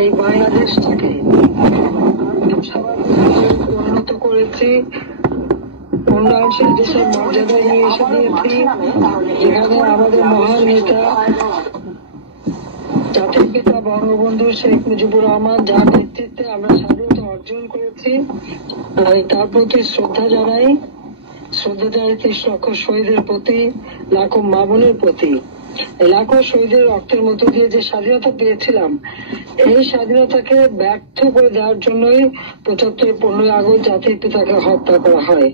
এই বাংলাদেশটাকে উন্নত করেছি, উন্নয়নশীল দেশের মর্যাদায় নিয়ে এসে দিয়েছি, যেখানে আমাদের মহান নেতা জাতির পিতা বঙ্গবন্ধু শেখ মুজিবুর রহমান যার নেতৃত্বে আমরা স্বাধীনতা অর্জন করেছি, তার প্রতি শ্রদ্ধা জানাই 30 লক্ষ শহীদের প্রতি, লাখো মা বোনের প্রতি। লাখো শহীদের রক্তের মধ্য দিয়ে যে স্বাধীনতা পেয়েছিলাম, এই স্বাধীনতাকে ব্যর্থ করে দেওয়ার জন্যই 15ই আগস্ট জাতির পিতাকে হত্যা করা হয়,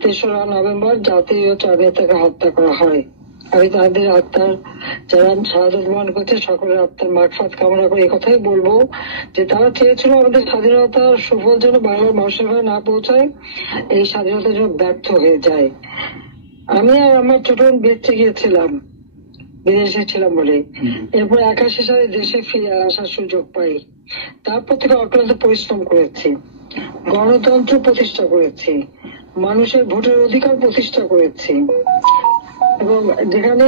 3রা নভেম্বর জাতীয় চার নেতাকে হত্যা করা হয়। আমি তাদের আত্মার, যারা শাহাদাত বরণ করছে সকলের আত্মার মাগফিরাত কামনা করে এই কথাই বলবো যে তারা চেয়েছিল আমাদের স্বাধীনতার সুফল যেন বাংলার মানুষের ঘরে না পৌঁছায়, এই স্বাধীনতা যেন ব্যর্থ হয়ে যায়। আমি আর আমার ছোট বোন বেঁচে গিয়েছিলাম, বিদেশে ছিলাম বলে। এরপর 81 সালে দেশে ফিরে আসার সুযোগ পাই। তারপর থেকে অক্লান্ত পরিশ্রম করেছি, গণতন্ত্র প্রতিষ্ঠা করেছি, মানুষের ভোটের অধিকার প্রতিষ্ঠা করেছি, এবং যেখানে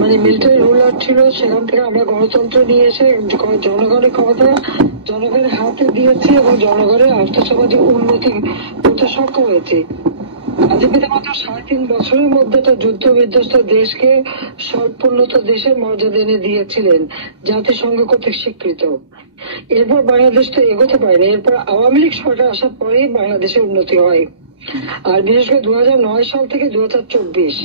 মিলিটারি রুলার ছিল সেখান থেকে আমরা গণতন্ত্র নিয়ে এসে জনগণের ক্ষমতা জনগণের হাতে দিয়েছি এবং জনগণের আর্থসামাজিক উন্নতি করতে সক্ষম হয়েছি। আজকে মাত্র 3.5 বছরের মধ্যে একটা যুদ্ধ বিধ্বস্ত দেশকে স্বল্পোন্নত দেশের মর্যাদা এনে দিয়েছিলেন, জাতিসংঘ কর্তৃক স্বীকৃত। এরপর বাংলাদেশ তো এগোতে পারেনি, এরপর আওয়ামী লীগ সরকার আসার পরেই বাংলাদেশের উন্নতি হয়। আর বিশেষ করে 2009 সাল থেকে 2024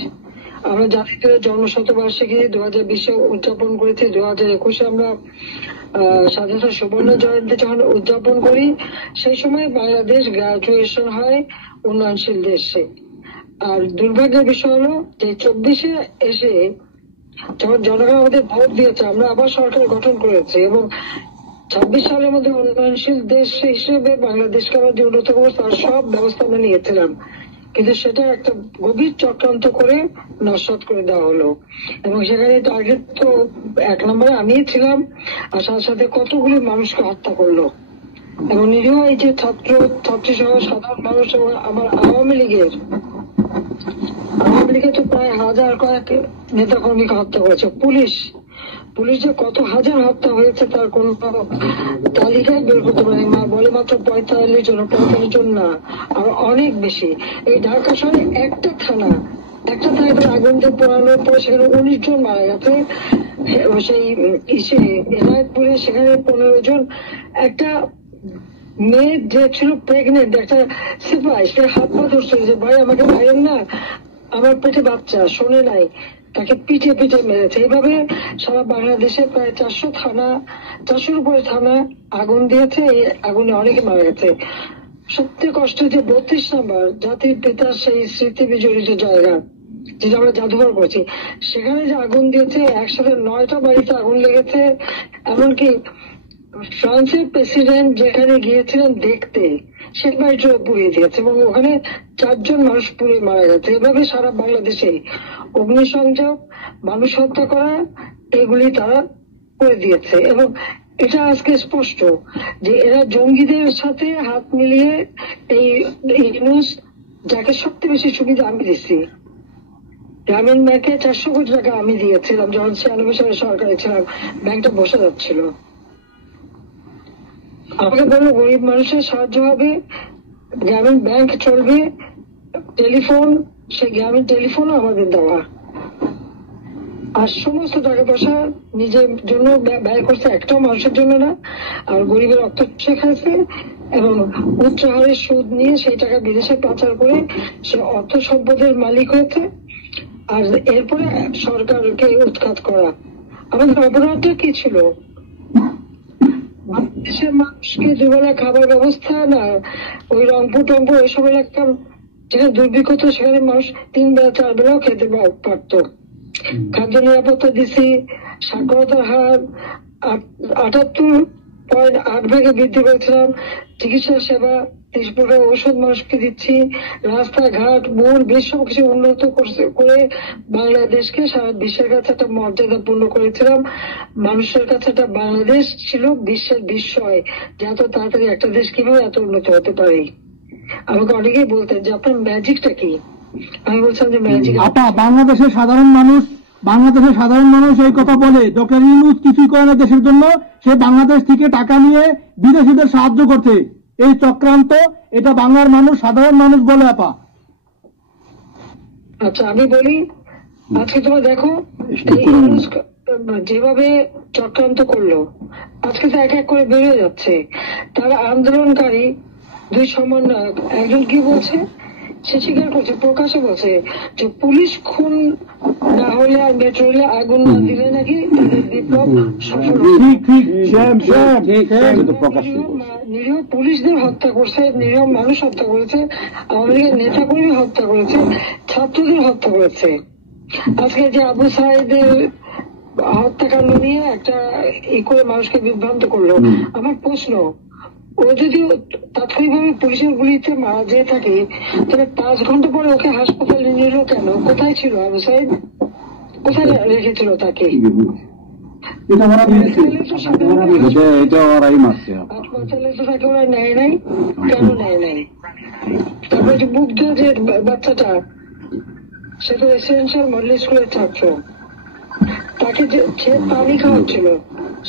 আমরা জাতীয় জন্মশতবার্ষিকী 2020-এ উদযাপন করেছি। 2021-এ আমরা স্বাধীনতা সুবর্ণ জয়ন্তী যখন উদযাপন করি, সেই সময় বাংলাদেশ গ্রাজুয়েশন হয় উন্নয়নশীল দেশে। আর দুর্ভাগ্যের বিষয় হলো যে 24-এ এসে যখন জনগণ আমাদের ভোট দিয়েছে, আমরা আবার সরকার গঠন করেছি এবং 26 সালের মধ্যে উন্নয়নশীল দেশ হিসেবে বাংলাদেশকে আমরা যে উন্নত করবো তার সব ব্যবস্থা আমরা নিয়েছিলাম, কিন্তু সেটা একটা গভীর চক্রান্ত করে নস্যাৎ করে দেওয়া হলো। এবং সেখানে টার্গেট তো 1 নম্বরে আমিই ছিলাম, আর সাথে সাথে কতগুলি মানুষকে হত্যা করলো। এবং নিরীহ এই যে ছাত্রী সহ সাধারণ মানুষ এবং আমার আওয়ামী লীগের তো প্রায় কয়েক নেতা কর্মীকে হত্যা করেছে পুলিশ। যে কত হাজার হত্যা হয়েছে তার কোন তালিকায় বের করতে পারেনি। বলে মাত্র 45 জন না, আর অনেক বেশি। এই ঢাকা শহরে একটা থানায় আগুন দিয়ে পোড়ানোর পরে সেখানে 19 জন মারা গেছে। সেই এনায়তপুরে সেখানে 15 জন। একটা মেয়ে যে ছিল প্রেগনেন্ট, একটা সিপাহি, সে হাত পা ধরছিল যে ভাই আমাকে মারেন না, আমার পেটে বাচ্চা, শোনে নাই, তাকে পিঠে মেরেছে। এইভাবে সারা বাংলাদেশে প্রায় 400-র উপরে থানা আগুন দিয়েছে। এই আগুনে অনেকে মারা গেছে। সবচেয়ে কষ্ট যে 32 নম্বর জাতির পিতার সেই স্মৃতি বিজড়িত জায়গা, যেটা আমরা জাদুঘর করছি, সেখানে যে আগুন দিয়েছে, একসাথে 9টা বাড়িতে আগুন লেগেছে। এমনকি ফ্রান্সের প্রেসিডেন্ট যেখানে গিয়েছিলেন দেখতে, সে বাড়িটাও পুড়িয়ে দিয়েছে এবং ওখানে 4 জন মানুষ পুড়ে মারা গেছে। এভাবে সারা বাংলাদেশে অগ্নিসংযোগ, মানুষ হত্যা করা, এগুলি তারা করে দিয়েছে। এবং এটা আজকে স্পষ্ট যে এরা জঙ্গিদের সাথে হাত মিলিয়ে এই নিউজ, যাকে সবচেয়ে বেশি সুবিধা আমি দিচ্ছি, গ্রামীণ ব্যাংকে 400 কোটি টাকা আমি দিয়েছিলাম যখন 96 সালে সরকারে ছিলাম, ব্যাংকটা বসে যাচ্ছিল। আমাকে বললো গরিব মানুষের সাহায্য হবে, গ্রামীণ ব্যাংক চলবে, টেলিফোন, সেই গ্রামীণ টেলিফোনও আমাদের দেওয়া, আর সমস্ত টাকা পয়সা নিজের জন্য ব্যয় করছে, একটাও মানুষের জন্য না। আর গরিবের রক্ত শেখাচ্ছে এবং উচ্চ হারে সুদ নিয়ে সেই টাকা বিদেশে পাচার করে সে অর্থ সম্পদের মালিক হয়েছে। আর এরপরে সরকারকে উৎখাত করা। আমাদের অপরাধটা কি ছিল? দেশের মানুষকে দুবেলা খাবার ব্যবস্থা না, ওই রংপুর ওইসব এলাকা যেখানে দুর্ভিক্ষ, সেখানে মানুষ 3 বেলা 4 বেলাও খেতে পারতো। খাদ্য নিরাপত্তা দিচ্ছি, সাক্ষরতার হার 78.8 বৃদ্ধি করেছিলাম, চিকিৎসা সেবা 30 প্রকার ঔষধ মানুষকে দিচ্ছি, রাস্তাঘাট মূল বিশ্ব সবকিছু উন্নত করে বাংলাদেশকে সারা বিশ্বের কাছে একটা মর্যাদাপূর্ণ করেছিলাম। মানুষের কাছে একটা বাংলাদেশ ছিল বিশ্বের বিস্ময় যে এত তাড়াতাড়ি একটা দেশ কিভাবে এত উন্নত হতে পারে। আমাকে অনেকেই বলতেন যে আপনার ম্যাজিকটা কি। আমি বলছিলাম যে ম্যাজিক, বাংলাদেশের সাধারণ মানুষ বাংলাদেশের সাধারণ মানুষ এই কথা বলে, ডক্টর ইউনূস কিছুই করে না দেশের জন্য, সে বাংলাদেশ থেকে টাকা নিয়ে বিদেশিদের সাহায্য করছে। এই চক্রান্ত, এটা বাংলার মানুষ, সাধারণ মানুষ বলে। আপা আচ্ছা আমি বলি, আজকে তোমরা দেখো এই ইউনূস যেভাবে চক্রান্ত করলো, আজকে তো এক এক করে বেরিয়ে যাচ্ছে। তারা আন্দোলনকারী দুই সমন্বয়ক, একজন কি বলছে, সে স্বীকার করছে, প্রকাশে বলছে যে পুলিশ খুন না হলে আর মেট্রো রেলে আগুন না দিলে নাকি তাদের বিপ্লব সফল হবে। নিরীহ পুলিশদের হত্যা করছে, নিরীহ মানুষ হত্যা করেছে, আওয়ামী লীগের নেতাকর্মী হত্যা করেছে, ছাত্রদের হত্যা করেছে। আজকে যে আবু সাইদের হত্যাকাণ্ড নিয়ে একটা করে মানুষকে বিভ্রান্ত করলো। আমার প্রশ্ন, ও যদি তাৎক্ষণিকভাবে পুলিশের গুলিতে মারা যেয়ে থাকে, তাহলে 5 ঘন্টা পরে ওকে হাসপাতালে নিল কেন? কোথায় ছিল আবু সাইদ? কোথায় রেখেছিল তাকে? হাসপাতালে তো তাকে ওরা নেয় নাই, কেন নেয় নাই? তারপরে যে মুগ্ধ যে বাচ্চাটা, সে তো এসেন্সিয়াল মডেল স্কুলের ছাত্র, তাকে যে পানি খাওয়াচ্ছিল,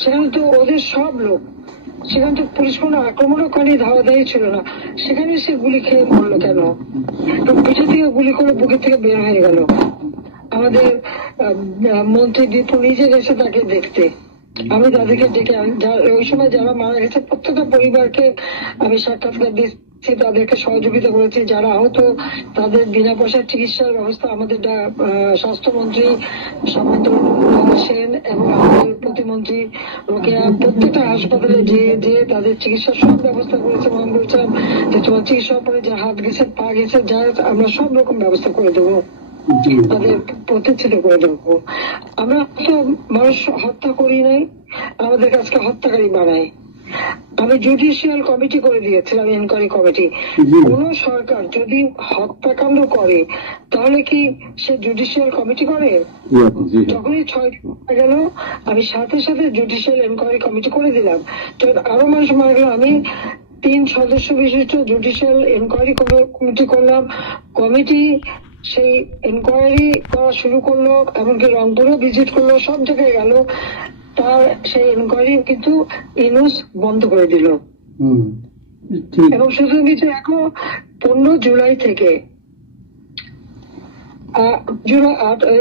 সেখানে তো ওদের সব লোক, সেখানে তো পুলিশ কোনো আক্রমণও করেনি, ধাওয়া দায়ী ছিল না, সেখানে সে গুলি খেয়ে মরলো কেন? পিছন থেকে গুলি করে বুকের থেকে বের হয়ে গেল। আমাদের মন্ত্রী দীপু নিজে গেছে তাকে দেখতে। আমি তাদেরকে ডেকে, ওই সময় যারা মারা গেছে প্রত্যেকটা পরিবারকে আমি সাক্ষাৎকার দিচ্ছি, তাদেরকে সহযোগিতা করেছি। যারা আহত তাদের বিনা পয়সার চিকিৎসার ব্যবস্থা আমাদের স্বাস্থ্যমন্ত্রী সামন্ত সেন এবং আমাদের প্রতিমন্ত্রী রোকেয়া প্রত্যেকটা হাসপাতালে যে তাদের চিকিৎসার সব ব্যবস্থা করেছে। আমি বলছিলাম যে তোমার চিকিৎসার পরে যা হাত গেছে, পা গেছে, যা আমরা সব রকম ব্যবস্থা করে দেবো, তাদের প্রতিষ্ঠিত করে দেবো। আমরা তো মানুষ হত্যা করি নাই, আমাদের কাছকে হত্যাকারী বানাই। আমি জুডিশিয়াল কমিটি করে দিয়েছিলাম, এনকোয়ারি কমিটি। কোন সরকার যদি হত্যাকাণ্ড করে তাহলে কি সে জুডিশিয়াল কমিটি করে? যখনই 6 গেল আমি সাথে সাথে জুডিশিয়াল এনকোয়ারি কমিটি করে দিলাম। আরো মানুষ মারা গেল, আমি 3 সদস্য বিশিষ্ট জুডিশিয়াল এনকোয়ারি কমিটি করলাম। কমিটি সেই এনকোয়ারি করা শুরু করলো, এমনকি রংপুরও ভিজিট করলো, সব জায়গায় গেল। তার সেই এনকোয়ারি কিন্তু ইউনূস বন্ধ করে দিল। এবং শুধু কিছু এখন 15 জুলাই থেকে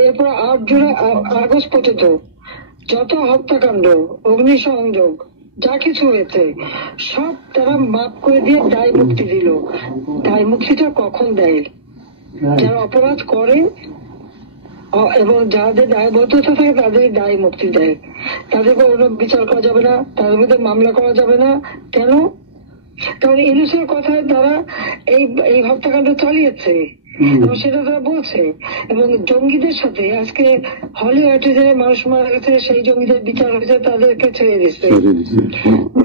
এরপর 8 জুলাই আগস্ট পর্যন্ত যত হত্যাকাণ্ড, অগ্নিসংযোগ, যা কিছু হয়েছে সব তারা মাফ করে দিয়ে দায় মুক্তি দিল। দায় মুক্তিটা কখন দেয়? যারা অপরাধ করে এবং যাদের দায়বদ্ধতা থাকে তাদের দায় মুক্তি দেয়। তাদের কোনো বিচার করা যাবে না, তাদের মধ্যে মামলা করা যাবে না। কেন? কারণ ইউনূসের কথায় তারা এই হত্যাকাণ্ড চালিয়েছে এবং সেটা তারা বলছে। এবং জঙ্গিদের সাথে আজকে হলি আর্টিজে মানুষ মারা গেছে, সেই জঙ্গিদের বিচার হয়েছে, তাদেরকে ছেড়ে দিচ্ছে।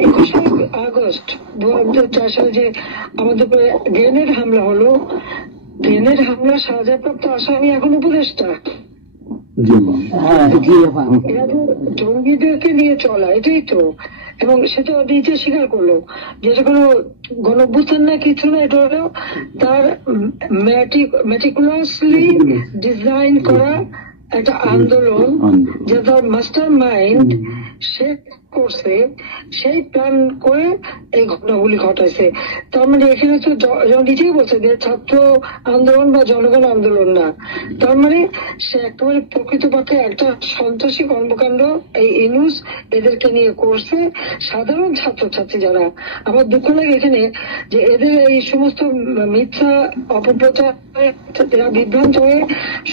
21শে আগস্ট 2004 সালে যে আমাদের উপরে গ্রেনেড হামলা হলো, গ্রেনেড হামলা সাজাপ্রাপ্ত আসামি এখন উপদেষ্টা। এরা তো জঙ্গিদেরকে নিয়ে চলা, এটাই তো। এবং সেটা নিজে স্বীকার করলো যে এটা কোনো গণঅভ্যুত্থান না, কিছু না, এটা হলো তার মেটিকুলাসলি ডিজাইন করা একটা আন্দোলন, যে তার মাস্টার মাইন্ড সে করছে, সেই প্ল্যান করে এই ঘটনাগুলি ঘটাইছে। তার মানে এখানে তো নিজেই বলছে যে ছাত্র আন্দোলন বা জনগণ আন্দোলন না। তার মানে সে একেবারে প্রকৃতপক্ষে একটা সন্ত্রাসী কর্মকাণ্ড এই ইউনূস এদেরকে নিয়ে করছে। সাধারণ ছাত্রছাত্রী যারা, আমার দুঃখ লাগে এখানে যে এদের এই সমস্ত মিথ্যা অপপ্রচার বিভ্রান্ত হয়ে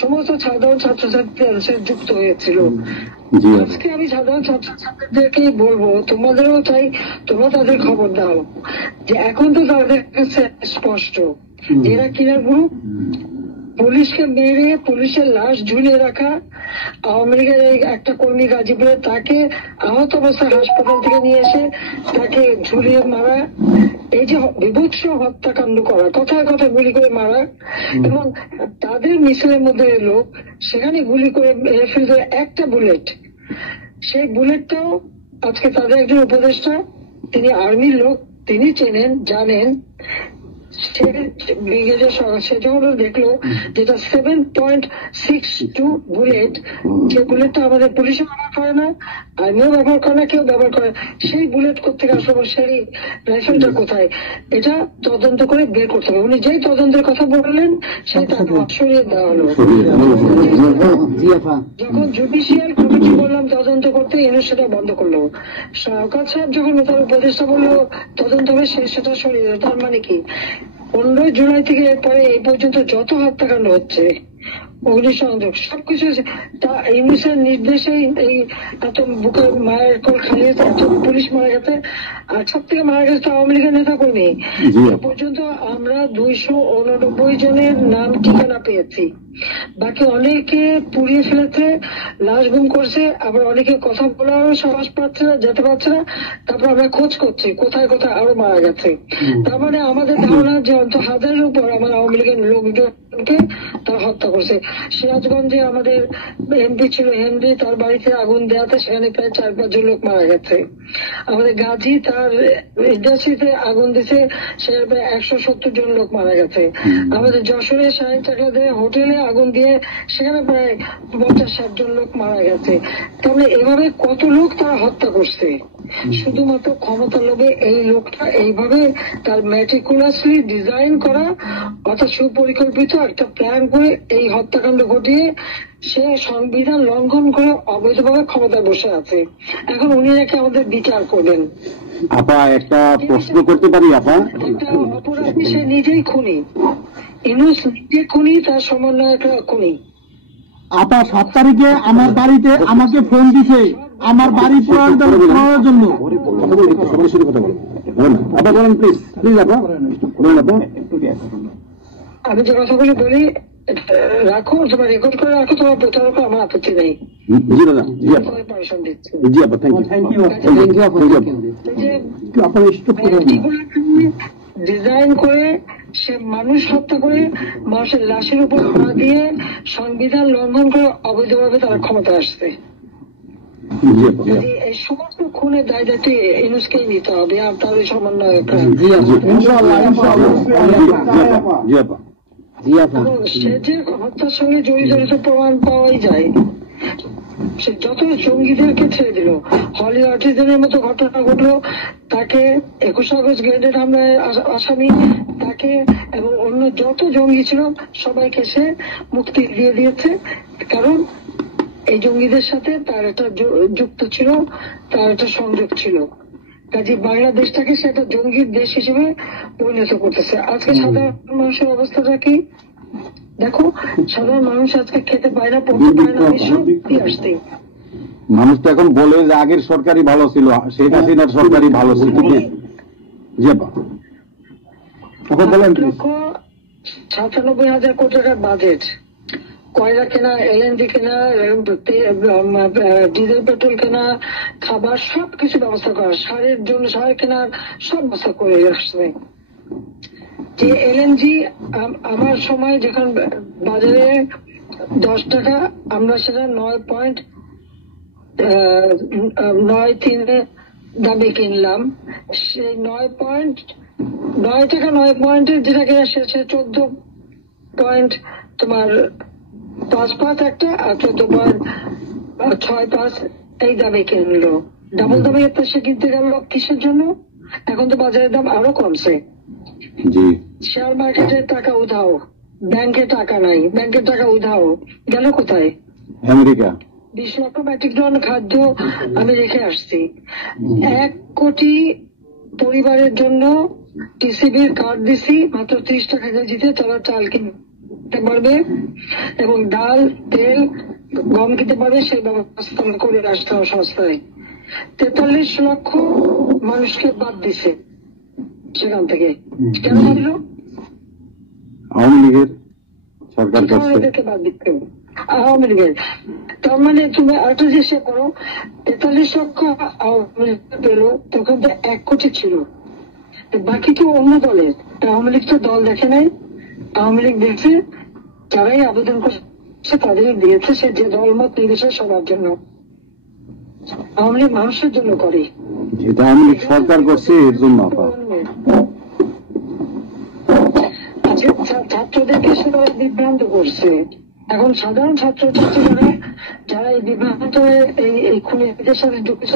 সমস্ত সাধারণ ছাত্রছাত্রীদের সাথে যুক্ত হয়েছিল। আজকে আমি সাধারণ ছাত্রছাত্রীদেরকেই বলবো, তোমাদেরও চাই তোমরা তাদের খবর দাও যে এখন তো তাদের কাছে স্পষ্ট যে এরা কিনার গ্রুপ। পুলিশকে মেরে পুলিশের লাশ ঝুলিয়ে রাখা, আওয়ামী লীগের একটা কর্মী গাজীপুরে তাকে আহত অবস্থায় হাসপাতাল থেকে নিয়ে এসে তাকে ঝুলিয়ে মারা, এই যে বিভৎস হত্যাকাণ্ড করা, কথায় কথায় গুলি করে মারা, এবং তাদের মিছিলের মধ্যে এলো সেখানে গুলি করে মেরে ফেলতে একটা বুলেট, সেই বুলেটটাও আজকে তাদের একজন উপদেষ্টা, তিনি আর্মির লোক, তিনি চেনেন, জানেন সে যখন দেখলো যেটা 7.62 বুলেট, যে বুলেটটা আমাদের পুলিশে ব্যবহার করে না, আর্মিও ব্যবহার করে না, কেউ ব্যবহার করে, সেই বুলেট কোথেকে আসলো, সেই রাইফেলটা কোথায়, এটা তদন্ত করে বের করতে হবে। উনি যেই তদন্তের কথা বললেন সেই তাকে সরিয়ে দেওয়া হলো। যখন জুডিশিয়াল কমিটি বললাম তদন্ত করতে, এনে সেটা বন্ধ করলো। শওকত সাহেব যখন তার উপদেষ্টা বললো তদন্ত হবে, সে সেটা সরিয়ে দিল। তার মানে কি, 15 জুলাই থেকে এরপরে এই পর্যন্ত যত হত্যাকাণ্ড হচ্ছে, অগ্নিসংযোগ, সবকিছু ইউনিসের নির্দেশেই এই এত বুকের মায়ের কোল খালি হয়েছে, এত পুলিশ মারা গেছে, আর সব থেকে মারা গেছে আওয়ামী লীগের নেতা কর্মী। এ পর্যন্ত আমরা 289 জনের নাম ঠিকানা পেয়েছি। বাকি অনেকে পুড়িয়ে ফেলেছে, লাশ গুম করছে, আবার অনেকে কথা বলারও সাহস পাচ্ছে না, যেতে পারছে না। তারপর আমরা খোঁজ করছি কোথায় কোথায় আরো মারা গেছে। তার মানে আমাদের ধারণা যে অন্তত 1000-এর উপর আমার আওয়ামী লীগের লোকজনকে তারা হত্যা করছে। সিরাজগঞ্জে আমাদের এমপি ছিল হেনরি, তার বাড়িতে আগুন দেওয়াতে সেখানে প্রায় 4-5 জন লোক মারা গেছে। আমাদের গাজী তার ইন্ডাস্ট্রিতে আগুন দিছে, সেখানে প্রায় 170 জন লোক মারা গেছে। আমাদের যশোরের শাহিন চাকলাতে হোটেলে আগুন দিয়ে সেখানে প্রায় 50-60 জন লোক মারা গেছে। তাহলে এভাবে কত লোক তারা হত্যা করছে শুধুমাত্র ক্ষমতার লোভে। এই লোকটা এইভাবে তার ম্যাটিকুলাসলি ডিজাইন করা, অর্থাৎ সুপরিকল্পিত একটা প্ল্যান করে এই হত্যাকাণ্ড ঘটিয়ে সে সংবিধান লঙ্ঘন করে অবৈধভাবে ক্ষমতায় বসে আছে। এখন উনি নাকি আমাদের বিচার করবেন। আপা একটা প্রশ্ন করতে পারি? আপা একটা অপরাধী, সে নিজেই খুনি, ইউনূস নিজে খুনি, তার সমন্বয়করা খুনি। আপা 7 তারিখে আমার বাড়িতে আমাকে ফোন দিছে আমার বাড়ি পোড়ানোর জন্য। সবার সাথে কথা বলুন। আপা বলেন প্লিজ, প্লিজ আপা বলেন। আপা আমি যে কথাগুলি বলি রাখো, তোমার রেকর্ড করে রাখো, তোমার প্রতারক আমার আপত্তি নেই। জি দাদা, জি আপা, পারমিশন দিচ্ছি। জি আপা, থ্যাংক ইউ। ডিজাইন করে সে মানুষ হত্যা করে, মানুষের লাশের উপর পা দিয়ে সংবিধান লঙ্ঘন করে অবৈধভাবে তারা ক্ষমতায় আসছে। এই সমস্ত খুনের দায় দায়িত্ব ইউনূসকেই নিতে হবে, আর তার ওই সমন্বয়করা। সে যে হত্যার সঙ্গে জড়িত প্রমাণ পাওয়াই যায়। সে যত জঙ্গিদেরকে ছেড়ে দিল, হলি আর্টিজানের মতো ঘটনা ঘটলো, তাকে 21 আগস্ট গ্রেনেড হামলায় আসামি, তাকে এবং অন্য যত জঙ্গি ছিল সবাইকে সে মুক্তি দিয়ে দিয়েছে। কারণ এই জঙ্গিদের সাথে তার একটা যুক্ত ছিল, তার একটা সংযোগ ছিল। কাজে বাংলাদেশটাকে সে একটা জঙ্গির দেশ হিসেবে পরিণত করতেছে। আজকে সাধারণ মানুষের অবস্থাটা কি দেখো, সাধারণ মানুষ আজকে খেতে পায় না, পড়তে পায় না, সত্যি আসতে। মানুষ তো এখন বলে যে আগের সরকারই ভালো ছিল, শেখ হাসিনার সরকারই ভালো ছিল। জি আপা, এখন বলেন। 97,000 কোটি টাকার বাজেট, কয়লা কেনা, এলএনজি কেনা, ডিজেল পেট্রোল কেনা, খাবার সবকিছু ব্যবস্থা করা, সারের জন্য সার কেনার সব ব্যবস্থা করে আসছে। যে এলএনজি আমার সময় যখন বাজারে 10 টাকা, আমরা সেটা 9.93 দামে কিনলাম। সেই 9 টাকা 9 পয়েন্টের যেটা কিনা সে 14 তোমার 5 একটা, আর 14.65 এই দামে কিনলো। ডাবল দামে সে কিনতে গেল কিসের জন্য? এখন তো বাজারের দাম আরো কমছে। শেয়ার মার্কেটের টাকা উধাও, ব্যাংকে টাকা নাই, ব্যাংকের টাকা উধাও, গেল কোথায়? আমেরিকা। 20 লক্ষ মেট্রিক টন খাদ্য আমি রেখে আসছি। 1 কোটি পরিবারের জন্য টিসিবির কার্ড দিছি, মাত্র 30 টাকা কেজিতে তারা চাল কিনতে পারবে এবং ডাল, তেল, গম কিনতে পারবে। সেই ব্যবস্থা করে আসতে হবে সস্তায়। 43 লক্ষ মানুষকে বাদ দিছে সেখান থেকে। কেন বাঁধলো? আওয়ামী লীগের সরকার বাদ দিতে আওয়ামী লীগের। তার মানে তুমি আরেকটা চেষ্টা করো, 43 লক্ষ আওয়ামী লীগ পেল, তখন তো 1 কোটি ছিল, বাকি তো অন্য দলের। আওয়ামী লীগ তো দল দেখে নাই, আওয়ামী লীগ দেখছে যারাই আবেদন করছে তাদের দিয়েছে, সে যে দলমত নির্বিশেষে সবার জন্য। আওয়ামী লীগ মানুষের জন্য করে, এটা আওয়ামী লীগ সরকার করছে এর জন্য। যে ছাত্রদেরকে সেটা বিভ্রান্ত করছে। এখন সাধারণ ছাত্রছাত্রীরা যারা এই বিভ্রান্ত এই খুনিদের সাথে যুক্ত,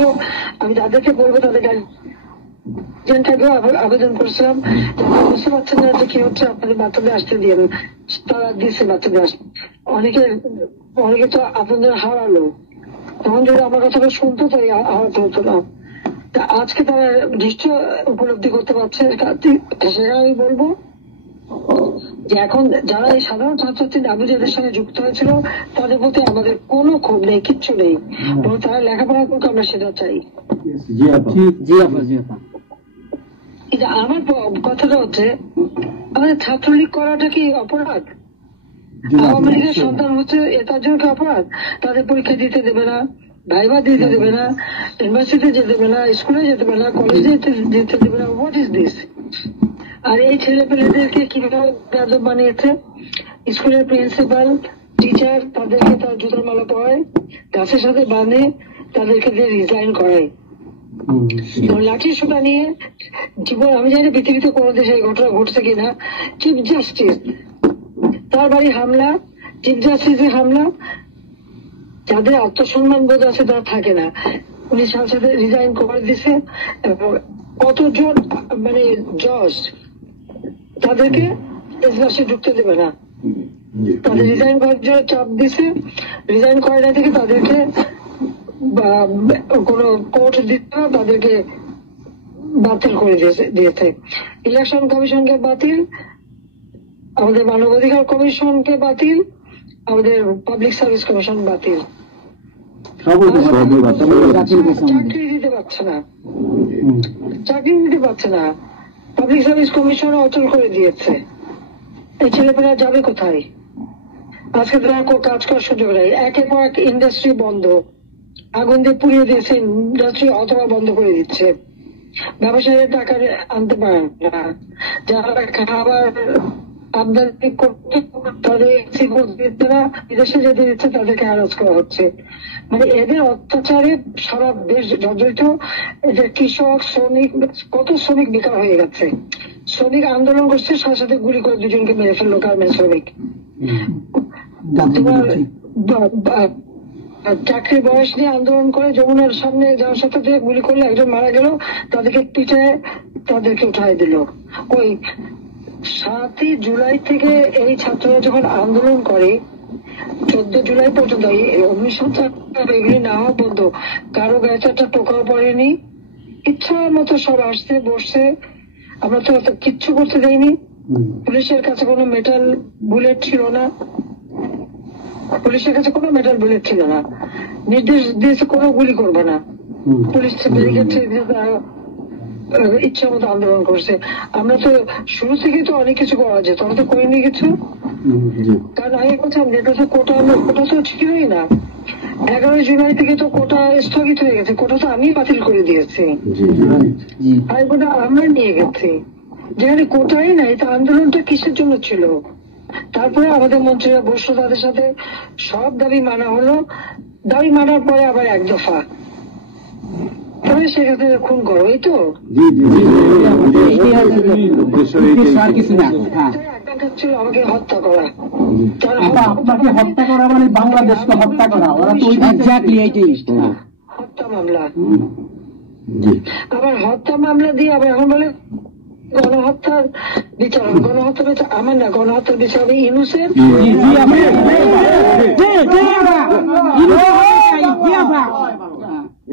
আমি তাদেরকে বলবো তাদের গার্জিয়ানটাকেও আবেদন করেছিলাম, বুঝতে পারছেন না যে কি হচ্ছে, আপনাদের বাচ্চাদের আসতে দিয়ে তারা দিচ্ছে বাচ্চাদের আসতে। অনেকে তো আপনাদের হারালো, তখন যদি আমার কথাটা শুনতো তাই হারাতে হতো না। আজকে তারা নিশ্চয় উপলব্ধি করতে পারছে, সেটা আমি বলবো যে এখন যারা এই সাধারণ ছাত্রছাত্রী দাবি যাদের সঙ্গে যুক্ত হয়েছিল তাদের প্রতি আমাদের কোনো ক্ষোভ নেই, কিচ্ছু নেই, তারা লেখাপড়া করতে আমরা সেটা চাই। কিন্তু আমার কথাটা হচ্ছে, আমাদের ছাত্রলীগ করাটা কি অপরাধ? আওয়ামী লীগের সন্তান হচ্ছে তার জন্য কি অপরাধ? তাদের পরীক্ষা দিতে দেবে না, ভাইবা দিতে দেবে না, ইউনিভার্সিটি যেতে দেবে না, স্কুলে যেতে দেবে না, কলেজে যেতে দেবে না। What is this? আর এই ছেলে পেলেদেরকে কিভাবে গাজব বানিয়েছে? স্কুলের প্রিন্সিপাল, টিচার তাদেরকে তার জুতোর মালা পরায়, গাছের সাথে বাঁধে, তাদেরকে দিয়ে রিজাইন করায়। লাঠির সোটা নিয়ে জীবন, আমি জানি পৃথিবীতে কোনো দেশে এই ঘটনা ঘটছে কিনা, চিফ জাস্টিস তার বাড়ি হামলা, চিফ জাস্টিসের হামলা, যাদের আত্মসম্মান বোধ আছে তারা থাকে না, উনি সাথে সাথে রিজাইন করে দিছে। এবং কতজন মানে জজ তাদেরকে এজলাসে ঢুকতে দেবে না, তাদের রিজাইন করার জন্য চাপ দিছে, রিজাইন করে না থেকে তাদেরকে কোন কোর্ট দিতে না, তাদেরকে বাতিল করে দিয়েছে। ইলেকশন কমিশনকে বাতিল, আমাদের মানবাধিকার কমিশনকে বাতিল, আমাদের পাবলিক সার্ভিস কমিশন বাতিল। চাকরি দিতে পারছে না, চাকরি দিতে পারছে না, পাবলিক সার্ভিস কমিশন অচল করে দিয়েছে। এই ছেলেমেয়েরা যাবে কোথায়? আজকে তারা কাজ করার সুযোগ নেই, একের পর এক ইন্ডাস্ট্রি বন্ধ, আগুন দিয়ে পুড়িয়ে দিয়েছে ইন্ডাস্ট্রি অথবা বন্ধ করে দিচ্ছে, ব্যবসায়ীরা টাকা আনতে পারে না, যারা খাবার আমদানি করতে তাদের বিদেশে যেতে দিচ্ছে তাদেরকে হ্যারাস করা হচ্ছে। মানে এদের অত্যাচারে সারা দেশ জর্জরিত। এদের কৃষক, শ্রমিক, কত শ্রমিক বেকার হয়ে গেছে। শ্রমিক আন্দোলন করছে, সাথে সাথে গুলি করে দুজনকে মেরে ফেললো গার্মেন্টস শ্রমিক। চাকরির বয়স নিয়ে আন্দোলন করে যমুনার সামনে যাওয়ার সাথে গুলি করলে একজন মারা গেল, তাদেরকে পিটায় তাদেরকে উঠাই দিল। ওই 7ই জুলাই থেকে এই ছাত্ররা যখন আন্দোলন করে 14 জুলাই পর্যন্ত, এই অগ্নিসংখ্যা এগুলি না হওয়া পর্যন্ত কারো গায়ে একটা টোকাও পড়েনি, ইচ্ছা মতো সব আসছে বসছে, আমরা তো কিচ্ছু করতে দেয়নি। পুলিশের কাছে কোনো মেটাল বুলেট ছিল না, পুলিশের কাছে কোনো মেটাল বুলেট ছিল না, নির্দেশ দিয়েছে কোনো গুলি করবে না, পুলিশ ব্যারিকেড ইচ্ছা মতো আন্দোলন করছে। আমরা তো শুরু থেকে তো অনেক কিছু করা যেত, আমরা তো করিনি কিছু। কারণ আমি বলছিলাম যেটা তো কোটা তো ছিলই না, 11 জুলাই থেকে তো কোটা স্থগিত হয়ে গেছে, কোটা তো আমি বাতিল করে দিয়েছি, আর কোটা আমরা নিয়ে গেছি। যেখানে কোটাই নাই, তা আন্দোলনটা কিসের জন্য ছিল? তারপরে আমাদের মন্ত্রীরা বসলো, তাদের সাথে সব দাবি মানা হলো, দাবি মানার পরে আবার এক দফা, তবে সেখানে খুন করো, এই তো ছিল আমাকে হত্যা করা। আপনাকে হত্যা করা মানে বাংলাদেশকে হত্যা করা, ওরা তো হত্যা মামলা, আবার হত্যা মামলা দিয়ে আবার এখন বলে গণহত্যার বিচার হবে। গণহত্যার বিচার আমার না, গণহত্যার বিচার হবে ইউনূসের।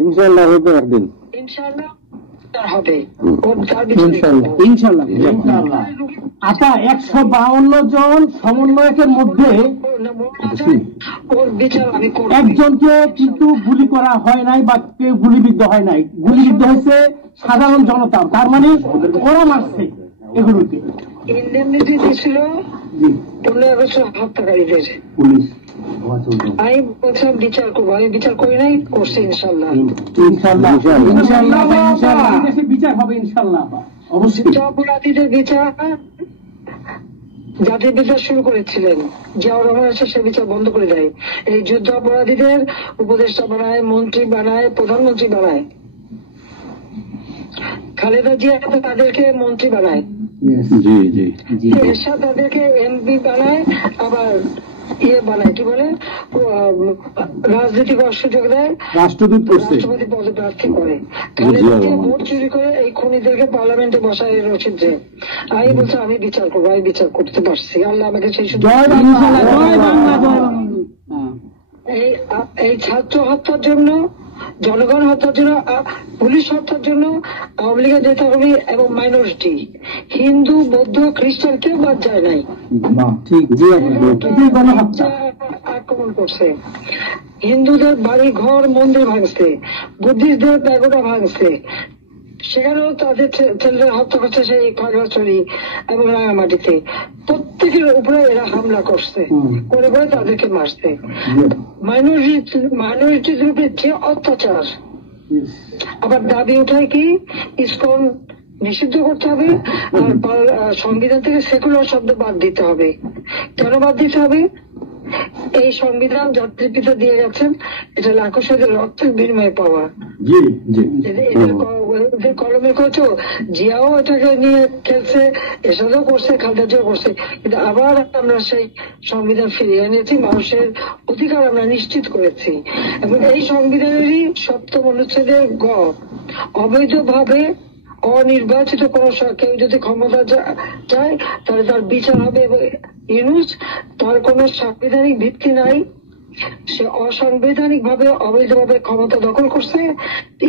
ইনশাআল্লাহ হবে একদিন, ইনশাআল্লাহ হবে, ইনশাআল্লাহ। আচ্ছা, 152 জন সমন্বয়কের মধ্যে ওর বিচার আমি করব। একজনকে কিন্তু গুলি করা হয় নাই বা কেউ গুলিবিদ্ধ হয় নাই, গুলিবিদ্ধ হয়েছে সাধারণ জনতা, তার মানে ওরা মারছে এগুলোকে। ইন্ডেমনিটি দিয়েছিল 15 আগস্ট হত্যাকারীদের। আমি বলছিলাম বিচার করবো, আমি বিচার করি নাই, করছি ইনশাল্লাহ। বিচার হবে ইনশাল্লাহ, অবশ্যই। অপরাধীদের বিচার, জাতির বিচার শুরু করেছিলেন জিয়াউর রহমান এসে সে বিচার বন্ধ করে দেয়। এই যুদ্ধ অপরাধীদের উপদেষ্টা বানায়, মন্ত্রী বানায়, প্রধানমন্ত্রী বানায়। খালেদা জিয়া তাদেরকে মন্ত্রী বানায়। জি জি এরশাদ তাদেরকে এমপি বানায়, আবার বানায়, কি বলে, রাজনৈতিক সুযোগ দেয়, রাষ্ট্রদূত করছে। রাষ্ট্রপতি পদে প্রার্থী করে, ভোট চুরি করে এই খুনিদেরকে পার্লামেন্টে বসায় রচিত যে আমি বলছি আমি বিচার করবো, আমি বিচার করতে পারছি, আল্লাহ আমাকে সেই সুযোগ। এই ছাত্র হত্যার জন্য, জনগণ হত্যার জন্য, পুলিশ হত্যার জন্য আওয়ামী লীগের নেতাকর্মী এবং মাইনরিটি, হিন্দু, বৌদ্ধ, খ্রিস্টান কেউ বাদ যায় নাই, আক্রমণ করছে। হিন্দুদের বাড়ি ঘর মন্দির ভাঙছে, বুদ্ধিস্টদের প্যাগোডা ভাঙছে, সেখানেও তাদের ছেলেদের হত্যা করছে সেই খাগড়াছড়ি এবং রাঙামাটিতে। প্রত্যেকের উপরে এরা হামলা করছে, করে করে তাদেরকে মারছে। মাইনরিটিদের উপরে যে অত্যাচার, আবার দাবি উঠায় কি ইসকন নিষিদ্ধ করতে হবে, আর সংবিধান থেকে সেকুলার শব্দ বাদ দিতে হবে। কেন বাদ দিতে হবে? এই সংবিধান জাতির পিতা দিয়ে গেছেন, এটা লাখো শহীদের রক্তের বিনিময়ে পাওয়া। এদের কলমের কত জিয়াও এটাকে নিয়ে খেলছে, এসবও করছে, খালেদা করছে, কিন্তু আবার আমরা সেই সংবিধান ফিরিয়ে এনেছি, মানুষের অধিকার আমরা নিশ্চিত করেছি। এবং এই সংবিধানেরই ৭ম অনুচ্ছেদের গ, অবৈধভাবে অনির্বাচিত কোন কেউ যদি ক্ষমতা চায় তাহলে তার বিচার হবে। এবং ইউনূস, তার কোন সাংবিধানিক ভিত্তি নাই, সে অসাংবিধানিক ভাবে অবৈধভাবে ক্ষমতা দখল করছে,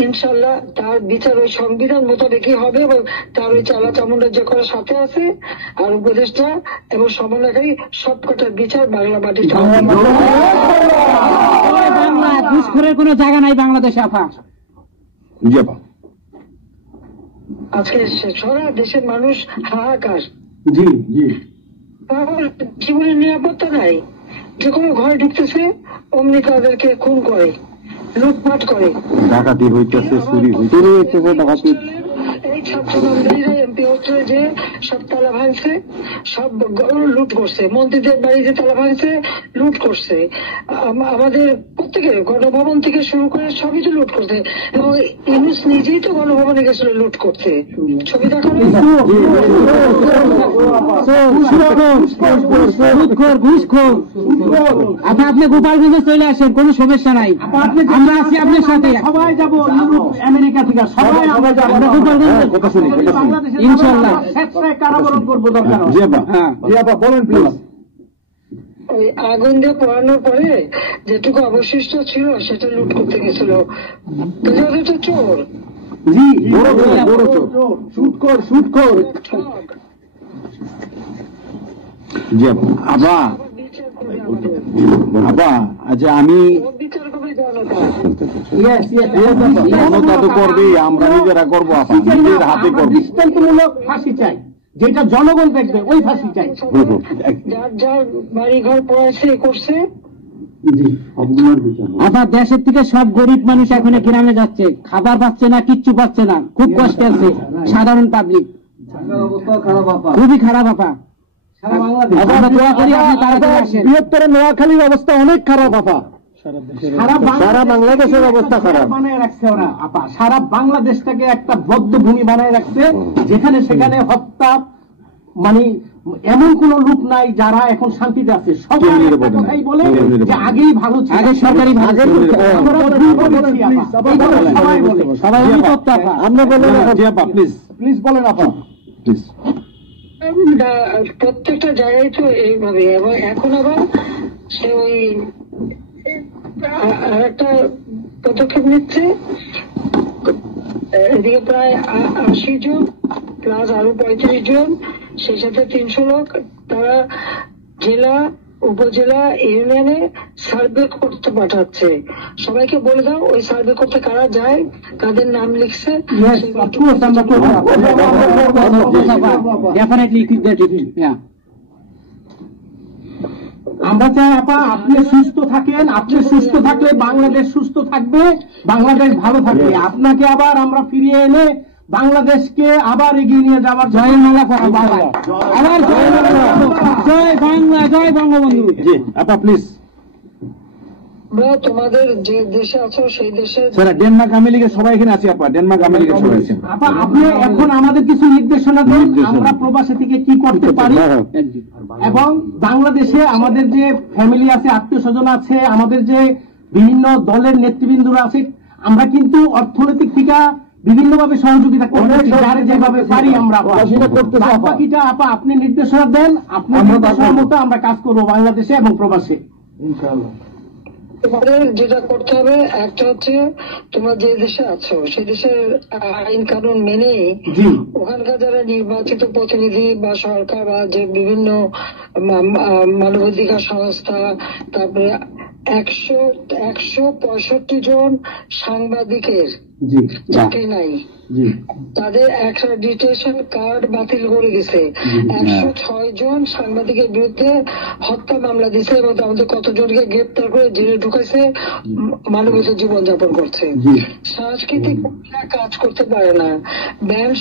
ইনশাল্লাহ তার বিচার ওই সংবিধান মোতাবেকই হবে। এবং তার ওই চালা চামুন্ডার যে করার সাথে আছে আর উপদেষ্টা এবং সমন্বয়কারী সবকটার বিচার বাংলা মাটিতে হবে। ঘুষখোরের কোনো জায়গা নাই বাংলাদেশে। আজকে সারা দেশের মানুষ হাহাকার, জীবনের নিরাপত্তা নাই, যে কোনো ঘরে ঢুকতেছে অমনি তাদেরকে খুন করে, লুটপাট করে, ডাকাতি হইতেছে, চুরি হইতেছে, ডাকাতি। এই ছাত্রবান্ধীরা এমপি হোস্টেলে যে সব তালা ভাঙছে, সব লুট করছে, মন্ত্রীদের বাড়িতে তালা ভাঙছে, লুট করছে, আমাদের প্রত্যেকের গণভবন থেকে শুরু করে সবই তো লুট করছে। এবং ইউনূস নিজেই তো গণভবনে গেছিল লুট করতে, ছবি দেখানো। আপনি গোপালগঞ্জে চলে আসেন, কোনো সমস্যা নাই, আমরা আছি আপনার সাথে। সবাই যাবো আমেরিকা থেকে, সবাই ইনশাল্লাহ কারাবরণ করবো দরকার। বলেন প্লিজ। ওই আগুন দিয়ে পোড়ানোর পরে যেটুকু অবশিষ্ট ছিল সেটা লুট করতে গেছিল, চোর। আচ্ছা, আমি জনতা তো করবেই, আমরা নিজেরা করবো, নিজের হাতে করবো। দৃষ্টান্তমূলক ফাঁসি চাই, যেটা জনগণ দেখবে, ওই ফাঁসি চাই। যার যার বাড়ি ঘর পড়াইছে করছে। আবার দেশের থেকে সব গরিব মানুষ এখন গ্রামে যাচ্ছে, খাবার পাচ্ছে না, কিচ্ছু পাচ্ছে না, খুব কষ্ট আছে সাধারণ পাবলিক, খুবই খারাপ। আপা বৃহত্তর নোয়াখালীর অবস্থা অনেক খারাপ। আপা সারা বাংলাদেশের অবস্থা খারাপ বানায় রাখছে ওরা। আপা সারা বাংলাদেশটাকে একটা বদ্ধ ভূমি বানায় রাখছে, যেখানে সেখানে হত্যা, মানে এমন কোন লোক নাই যারা এখন শান্তিতে আছে। সবাই একটা কথাই বলে যে আগেই ভালো ছিল, আগে সরকারি সবাই বলে, সবাই আমরা বলেন। প্লিজ বলেন আপা, প্লিজ। প্রত্যেকটা জায়গায় তো এইভাবে। এবং এখন আবার সে ওই একটা পদক্ষেপ নিচ্ছে, এদিকে প্রায় 80 জন প্লাস আরো 35 জন, সেই সাথে 300 লোক, তারা জেলা, উপজেলা, ইউনিয়নে সার্ভে করতে পাঠাচ্ছে। সবাইকে বলে দাও ওই সার্ভে করতে কারা যায়, কাদের নাম লিখছে। আমরা চাই আপা আপনি সুস্থ থাকেন, আপনি সুস্থ থাকলে বাংলাদেশ সুস্থ থাকবে, বাংলাদেশ ভালো থাকবে। আপনাকে আবার আমরা ফিরিয়ে এনে বাংলাদেশকে আবার এগিয়ে নিয়ে যাওয়ার জয়মালা করা, আবার জয় বাংলা, জয় বঙ্গবন্ধু। জি আপা প্লিজ। আমরা তোমাদের যে দেশে আছো সেই দেশে ডেনমার্ক আমেরিকা সবাই এখানে আছে আপা, ডেনমার্ক আমেরিকা সবাই আছে আপা। আপনি এখন আমাদের কিছু নির্দেশনা দেন, আমরা প্রবাসী থেকে কি করতে পারি, এবং বাংলাদেশে আমাদের যে ফ্যামিলি আছে, আত্মীয় স্বজন আছে, আমাদের যে বিভিন্ন দলের নেতৃবৃন্দরা আছে, আমরা কিন্তু অর্থনৈতিক থেকে বিভিন্ন ভাবে সহযোগিতা করতেছি, যারে যেভাবে পারি আমরা বাকিটা আপা আপনি নির্দেশনা দেন, আপনার নির্দেশনা মতো আমরা কাজ করবো বাংলাদেশে এবং প্রবাসে ইনশাআল্লাহ। তোমাদের যেটা করতে হবে একটা হচ্ছে তোমরা যে দেশে আছো সেই দেশের আইন কানুন মেনে ওখানকার যারা নির্বাচিত প্রতিনিধি বা সরকার বা যে বিভিন্ন মানবাধিকার সংস্থা, তারপরে 165 জন সাংবাদিকের চাকরি নাই, তাদের অ্যাক্রেডিটেশন কার্ড বাতিল করে দিছে। 106 জন সাংবাদিকের বিরুদ্ধে হত্যা মামলা দিছে এবং আমাদের কতজনকে গ্রেপ্তার করে জেলে ঢুকাইছে, মানবিক জীবন যাপন করছে। সাংস্কৃতিক কাজ করতে পারে না, ব্যান্ড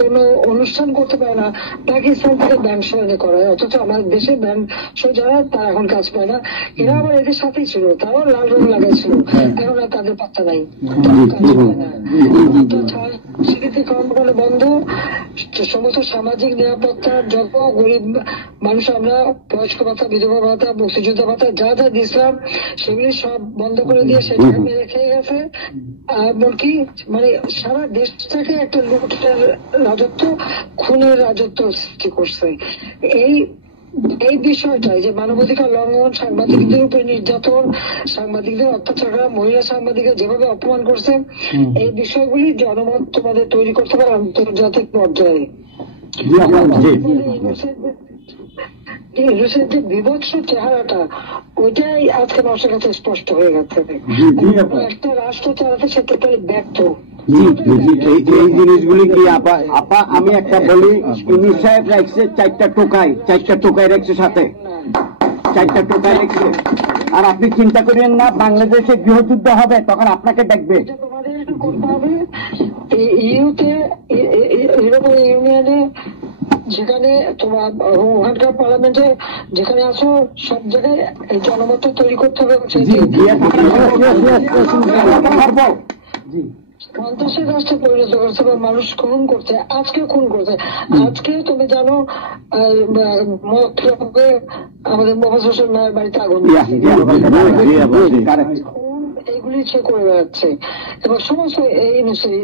কোন অনুষ্ঠান করতে পারে না, পাকিস্তান থেকে ব্যান্ড শো এনে করায়, অথচ আমাদের দেশে ব্যান্ড শো যারা তারা এখন কাজ পায় না। এরা আবার এদের সাথেই ছিল, তারাও লাল রং লাগাইছিল, এখন আর তাদের পাত্তা নাই, কাজ পায় না। স্বীকৃতি কর্মকাণ্ড বন্ধ, সমস্ত সামাজিক নিরাপত্তার যত গরিব মানুষ আমরা বয়স্ক ভাতা, বিধবা ভাতা, মুক্তিযোদ্ধা ভাতা যা যা দিয়েছিলাম সেগুলি সব বন্ধ করে দিয়ে সেটা মেরে খেয়ে গেছে। এমনকি মানে সারা দেশটাকে একটা লুটের রাজত্ব, খুনের রাজত্ব সৃষ্টি করছে। এই বিষয়টাই যে মানবাধিকার লঙ্ঘন, সাংবাদিকদের উপর নির্যাতন, সাংবাদিকদের অত্যাচার করা, মহিলা সাংবাদিকদের যেভাবে অপমান করছে, এই বিষয়গুলি জনমত তোমাদের তৈরি করতে পারে আন্তর্জাতিক পর্যায়ে। ইউনুসের যে বিভৎস চেহারাটা ওইটাই আজকে মানুষের কাছে স্পষ্ট হয়ে গেছে। একটা রাষ্ট্র চালাতে সে টোটালি ব্যর্থ। এই জিনিসগুলি কি আপা আমি একটা বলি, ইউনুস সাহেব রাখছে 4টা টোকাই রাখছে, সাথে 4টা টোকাই রাখছে। আর আপনি চিন্তা করেন না বাংলাদেশে গৃহযুদ্ধ হবে তখন আপনাকে দেখবে। তোমাদের একটু করতে হবে ইউরোপীয় ইউনিয়নে, যেখানে তোমার ওখানকার পার্লামেন্টে যেখানে আসো সব জায়গায় এই জনমত তৈরি করতে হবে। সন্ত্রাসের রাষ্ট্রে পরিণত করছে বা মানুষ খুন করছে, আজকে খুন করছে। আজকে তুমি জানো আমাদের মোহাম্মদ হোসেন নায়ের বাড়িতে আগুন, এইগুলি সে করে বেড়াচ্ছে এবং সমস্ত এই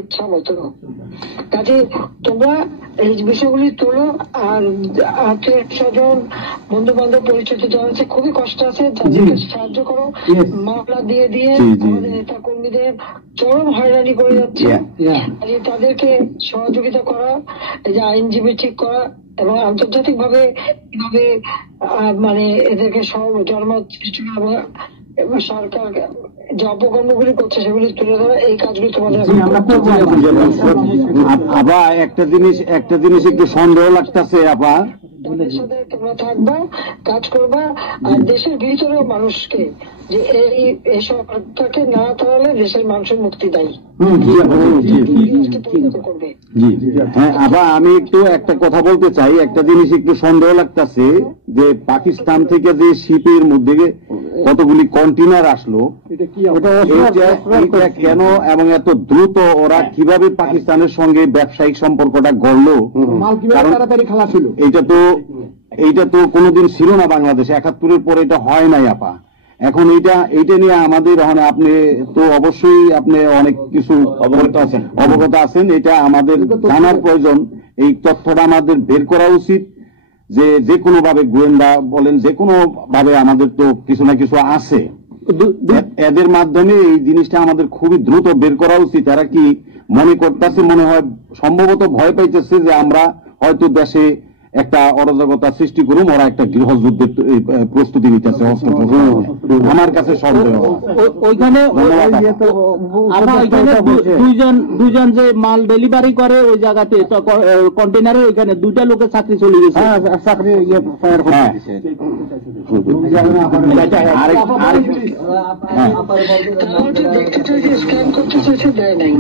ইচ্ছা মতো। কাজে তোমরা এই বিষয়গুলি তোলো, আর আত্মীয় স্বজন, বন্ধু বান্ধব, পরিচিত যারা আছে খুবই কষ্ট আছে, তাদেরকে সাহায্য করো। মামলা দিয়ে আমাদের নেতা কর্মীদের চরম হয়রানি করে যাচ্ছে, তাদেরকে সহযোগিতা করা, এই যে আইনজীবী ঠিক করা এবং আন্তর্জাতিক ভাবে কিভাবে মানে এদেরকে জনমত সৃষ্টি করা, সরকার যে অপকর্মগুলি করছে সেগুলি তুলে ধরা, এই কাজগুলি তোমাদের আবার একটা জিনিস একটু সন্দেহ লাগতেছে আপা, তাদের সাথে তোমরা থাকবা, কাজ করবা, আর দেশের ভিতরেও মানুষকে যে এই সরকারকে না তাড়ালে দেশের মানুষের মুক্তি দেয় করবে। হ্যাঁ আবার আমি একটু একটা কথা বলতে চাই, একটা জিনিস একটু সন্দেহ লাগতেছে যে পাকিস্তান থেকে যে শিপের মধ্যে কতগুলি কন্টেনার আসলো, এটা কেন এবং এত দ্রুত ওরা কিভাবে পাকিস্তানের সঙ্গে ব্যবসায়িক সম্পর্কটা গড়লো, এইটা তো কোনোদিন ছিল না বাংলাদেশে, 71-এর পরে এটা হয় নাই আপা। এখন এইটা নিয়ে আমাদের আপনি তো অবশ্যই আপনি অনেক কিছু অবগত আছেন, এটা আমাদের জানার প্রয়োজন। এই তথ্যটা আমাদের বের করা উচিত যে কোনো ভাবে, গোয়েন্দা বলেন, যে কোনো ভাবে আমাদের তো কিছু না কিছু আছে, এদের মাধ্যমে এই জিনিসটা আমাদের খুবই দ্রুত বের করা উচিত। এরা কি মনে করতেছে, মনে হয় সম্ভবত ভয় পাইতেছে যে আমরা হয়তো দেশে একটা অরাজকতা সৃষ্টি করুম, ওরা একটা গৃহযুদ্ধের প্রস্তুতি নিতেছে, আমার কাছে সন্দেহ। ওইখানে দুজন যে মাল ডেলিভারি করে ওই জায়গাতে কন্টেনারে, ওইখানে 2টা লোকের চাকরি চলে গেছে, চাকরি দেখতে চাইছে, স্ক্যান করতে চাইছে, দেয় নাই।